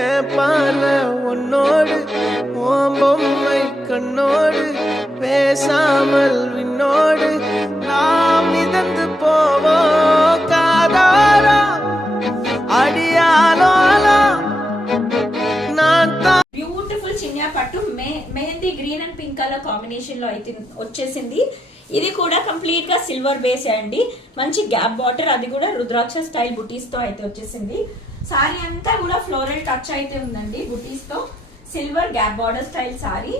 என் பார்வை உன்னோடு ஓம்பொம்மை கண்ணோடு பேசாமல் விண்ணோடு நாம் மிதந்து போவோம் காதாரா அடியாலோலா நான் బ్యూటిఫుల్ చినియా పట్టు mehndi green and pink colour combination లో అయితే వచ్చేసింది. ఇది కూడా కంప్లీట్ గా సిల్వర్ బేస్ అండి. మంచి గ్యాప్ బార్డర్, అది కూడా రుద్రాక్ష స్టైల్ బుటీస్ తో అయితే వచ్చేసింది. సారీ అంతా కూడా ఫ్లోరల్ టచ్ అయితే ఉందండి బుటీస్ తో. Silver gap border style sorry.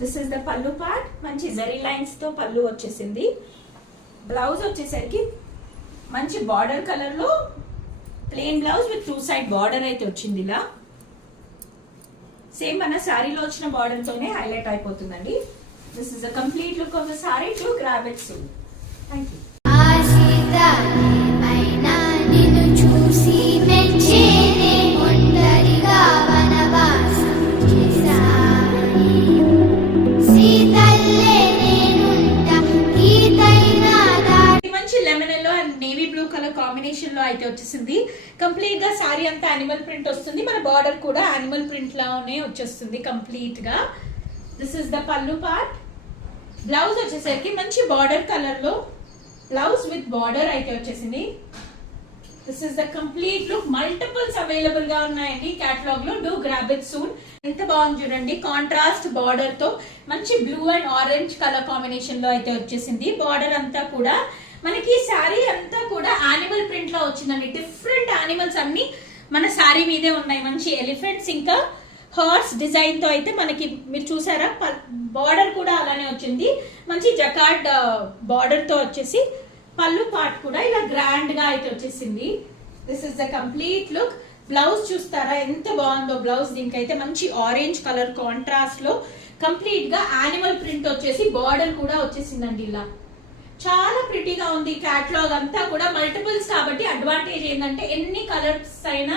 This is the పల్లు పార్ట్. మంచి జరీ లైన్స్ తో పల్లు వచ్చేసింది. బ్లౌజ్ వచ్చేసరికి మంచి బార్డర్ కలర్ లో plain blouse with 2 side border అయితే వచ్చింది. ఇలా సేమ్ మన సారీలో వచ్చిన బార్డర్ తోనే హైలైట్ అయిపోతుందండి. This is a complete look of the saree. To grab it soon. Thank you. మంచి lemon yellow and navy blue colour combination లో అయితే వచ్చేసింది. కంప్లీట్ గా సారీ అంతా యానిమల్ ప్రింట్ వస్తుంది. మన బార్డర్ కూడా యానిమల్ ప్రింట్ లానే వచ్చేస్తుంది కంప్లీట్ గా. దిస్ ఇస్ ద పల్లు పార్ట్. బ్లౌజ్ వచ్చేసరికి మంచి బార్డర్ కలర్ లో బ్లౌజ్ విత్ బార్డర్ అయితే వచ్చేసింది. This is the complete look. Multiples available గా ఉన్నాయండి కేటలాగ్ లో. Do grab it soon. ఎంత బాగుంది చూడండి. కాంట్రాస్ట్ బార్డర్ తో మంచి blue and orange colour combination లో అయితే వచ్చేసింది. బార్డర్ అంతా కూడా మనకి శారీ అంతా కూడా యానిమల్ ప్రింట్ లో వచ్చిందండి. డిఫరెంట్ యానిమల్స్ అన్ని మన శారీ మీదే ఉన్నాయి. మంచి ఎలిఫెంట్స్ ఇంకా హార్స్ డిజైన్ తో అయితే మనకి మీరు చూసారా. బార్డర్ కూడా అలానే వచ్చింది. మంచి జకార్డ్ బార్డర్ తో వచ్చేసి పల్లు పార్ట్ కూడా ఇలా గ్రాండ్ గా అయితే వచ్చేసింది. This is the complete look. Blouse చూస్తారా ఎంత బాగుందో బ్లౌజ్. దీనికైతే మంచి ఆరెంజ్ కలర్ కాంట్రాస్ట్ లో కంప్లీట్ గా యానిమల్ ప్రింట్ వచ్చేసి బార్డర్ కూడా వచ్చేసిందండి. ఇలా చాలా ప్రిటీగా ఉంది. క్యాటలాగ్ అంతా కూడా మల్టిపుల్స్ కాబట్టి అడ్వాంటేజ్ ఏంటంటే ఎన్ని కలర్స్ అయినా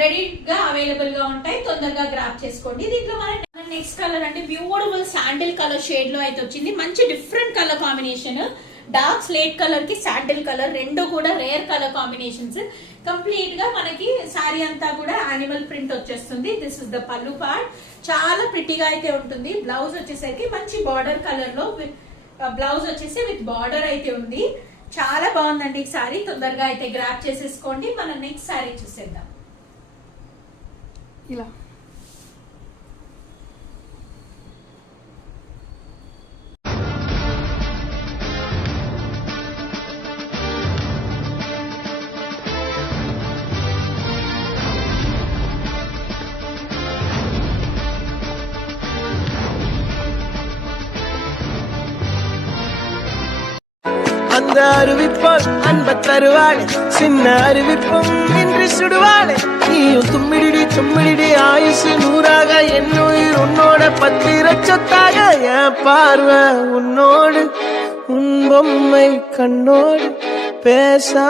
రెడీగా అవైలబుల్ గా ఉంటాయి. తొందరగా గ్రాప్ చేసుకోండి. దీంట్లో మన నెక్స్ట్ కలర్ అంటే బ్యూటిఫుల్ శాండిల్ కలర్ షేడ్ లో అయితే వచ్చింది. మంచి different colour combination. Dark slate colour కి శాండిల్ కలర్ రెండు కూడా రేర్ కలర్ కాంబినేషన్స్. కంప్లీట్ గా మనకి సారీ అంతా కూడా యానిమల్ ప్రింట్ వచ్చేస్తుంది. దిస్ ఇస్ ద పల్లు పార్ట్. చాలా ప్రిటీగా అయితే ఉంటుంది. బ్లౌజ్ వచ్చేసరికి మంచి బార్డర్ కలర్ లో బ్లౌజ్ వచ్చేసి విత్ బార్డర్ అయితే ఉంది. చాలా బాగుందండి ఈ సారీ. తొందరగా అయితే గ్రాప్ చేసేసుకోండి. మన నెక్స్ట్ సారీ చూసేద్దాం. ఇలా அந்த அறிவிப்போல் அன்ப தருவாளே. சின்ன அறிவிப்பும் இன்று சுடுவாளே. நீயும் தும்மிடி தும்மிடி ஆயுசு 100ஆக என்னுயிர் உன்னோட 10 சொத்தாக. என் பார்வை உன்னோடு உன் பொம்மை கண்ணோடு பேசா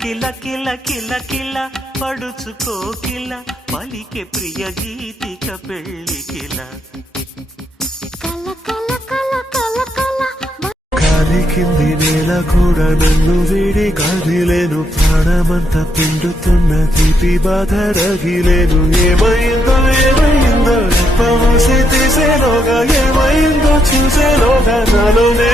కిల కిల కిల కిల కిల పడుచుకో కిల పలికే ప్రియ గీతిక పెళ్లి కిల గాలి కింది నేల కూడా నన్ను వీడి కదిలేను. ప్రాణమంతా పిండుతున్న తీపి బాధ రగిలేను. ఏమైందో ఏమైందో ఎప్పమూసి తీసేలోగా ఏమైందో చూసేలోగా నాలోనే